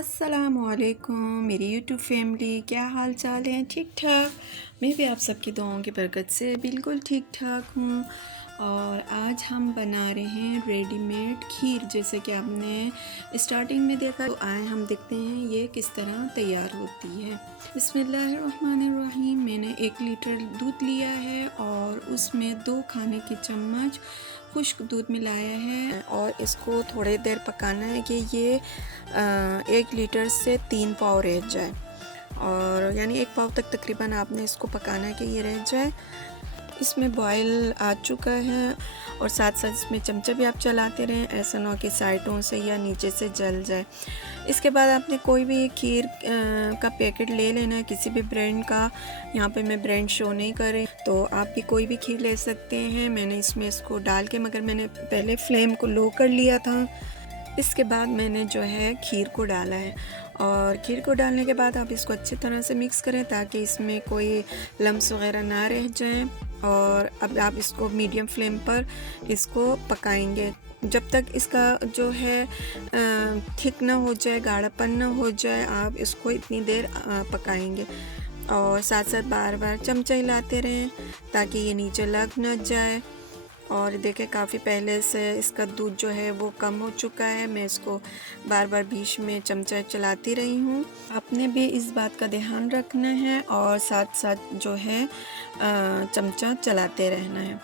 अस्सलामुअलैकुम मेरी YouTube family, क्या हाल चाल है? ठीक ठाक। मैं भी आप सबकी दुआओं की बरकत से बिल्कुल ठीक ठाक हूँ। और आज हम बना रहे हैं रेडीमेड खीर। जैसे कि आपने स्टार्टिंग में देखा, तो आए हम देखते हैं ये किस तरह तैयार होती है। बिस्मिल्लाहिर्रहमानिर्रहीम। मैंने 1 लीटर दूध लिया है और उसमें 2 खाने के चम्मच खुश्क दूध मिलाया है और इसको थोड़ी देर पकाना है कि ये 1 लीटर से 3 पाव रह जाए। और यानी 1 पाव तक तकरीबन आपने इसको पकाना है कि ये रह जाए। इसमें बॉयल आ चुका है और साथ साथ इसमें चमचा भी आप चलाते रहें, ऐसा ना हो कि साइडों से या नीचे से जल जाए। इसके बाद आपने कोई भी खीर का पैकेट ले लेना है, किसी भी ब्रांड का। यहाँ पे मैं ब्रांड शो नहीं कर रही, तो आप भी कोई भी खीर ले सकते हैं। मैंने इसमें इसको डाल के, मगर मैंने पहले फ्लेम को लो कर लिया था। इसके बाद मैंने जो है खीर को डाला है और खीर को डालने के बाद आप इसको अच्छी तरह से मिक्स करें ताकि इसमें कोई लम्स वगैरह ना रह जाएं। और अब आप इसको मीडियम फ्लेम पर इसको पकाएंगे जब तक इसका जो है थिक ना हो जाए, गाढ़ापन ना हो जाए। आप इसको इतनी देर पकाएंगे और साथ साथ बार बार चमचा हिलाते रहें ताकि ये नीचे लग ना जाए। और देखें, काफ़ी पहले से इसका दूध जो है वो कम हो चुका है। मैं इसको बार बार बीच में चमचा चलाती रही हूँ। आपने भी इस बात का ध्यान रखना है और साथ साथ जो है चमचा चलाते रहना है,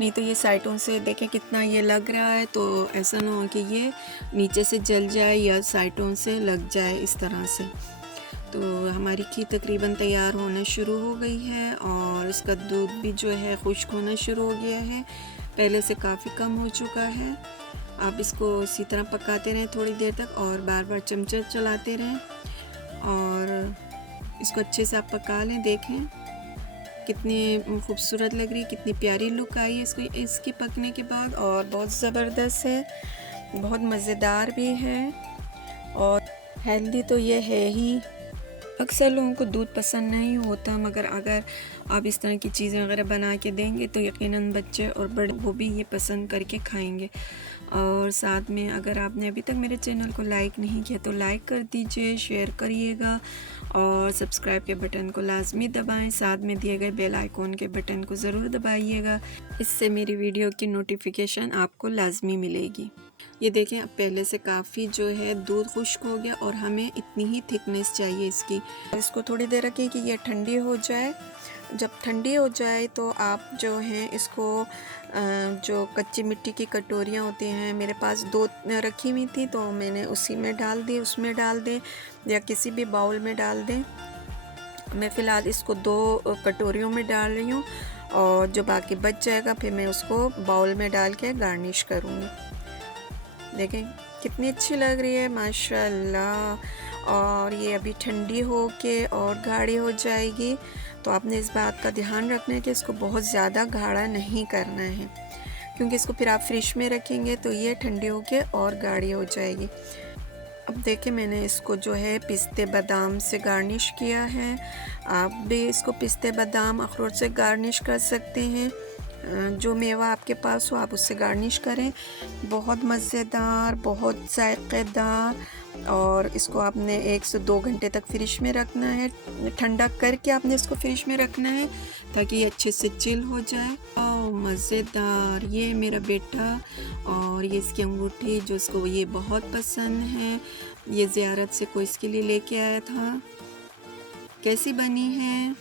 नहीं तो ये साइडों से देखें कितना ये लग रहा है, तो ऐसा ना हो कि ये नीचे से जल जाए या साइडों से लग जाए इस तरह से। तो हमारी खीर तकरीबन तैयार होना शुरू हो गई है और इसका दूध भी जो है खुश्क होना शुरू हो गया है, पहले से काफ़ी कम हो चुका है। आप इसको इसी तरह पकाते रहें थोड़ी देर तक और बार बार चमचा चलाते रहें और इसको अच्छे से आप पका लें। देखें कितनी खूबसूरत लग रही है, कितनी प्यारी लुक आई है इसकी पकने के बाद, और बहुत ज़बरदस्त है, बहुत मज़ेदार भी है और हेल्दी तो ये है ही। अक्सर लोगों को दूध पसंद नहीं होता, मगर अगर आप इस तरह की चीज़ें वगैरह बना के देंगे तो यकीनन बच्चे और बड़े वो भी ये पसंद करके खाएंगे। और साथ में अगर आपने अभी तक मेरे चैनल को लाइक नहीं किया तो लाइक कर दीजिए, शेयर करिएगा और सब्सक्राइब के बटन को लाजमी दबाएं। साथ में दिए गए बेल आइकॉन के बटन को ज़रूर दबाइएगा, इससे मेरी वीडियो की नोटिफिकेशन आपको लाजमी मिलेगी। ये देखें, अब पहले से काफ़ी जो है दूध खुश्क हो गया और हमें इतनी ही थिकनेस चाहिए इसकी। इसको थोड़ी देर रखें कि ये ठंडी हो जाए। जब ठंडी हो जाए तो आप जो हैं इसको जो कच्ची मिट्टी की कटोरियाँ होती हैं, मेरे पास 2 रखी हुई थी तो मैंने उसी में डाल दी, उसमें डाल दें या किसी भी बाउल में डाल दें। मैं फ़िलहाल इसको 2 कटोरियों में डाल रही हूँ और जो बाकी बच जाएगा फिर मैं उसको बाउल में डाल के गार्निश करूँगी। देखें कितनी अच्छी लग रही है माशाल्लाह। और ये अभी ठंडी हो के और गाढ़ी हो जाएगी, तो आपने इस बात का ध्यान रखना है कि इसको बहुत ज़्यादा गाढ़ा नहीं करना है, क्योंकि इसको फिर आप फ्रिज में रखेंगे तो ये ठंडी हो के और गाढ़ी हो जाएगी। अब देखें, मैंने इसको जो है पिस्ते बादाम से गार्निश किया है। आप भी इसको पिस्ते बादाम अखरोट से गार्निश कर सकते हैं, जो मेवा आपके पास हो आप उससे गार्निश करें। बहुत मज़ेदार, बहुत जायकेदार। और इसको आपने 1 से 2 घंटे तक फ्रिज में रखना है, ठंडा करके आपने इसको फ्रिज में रखना है ताकि ये अच्छे से चिल हो जाए। और मज़ेदार, ये मेरा बेटा और ये इसकी अंगूठी जो इसको ये बहुत पसंद है, ये ज़ियारत से कोई इसके लिए लेके आया था। कैसी बनी है?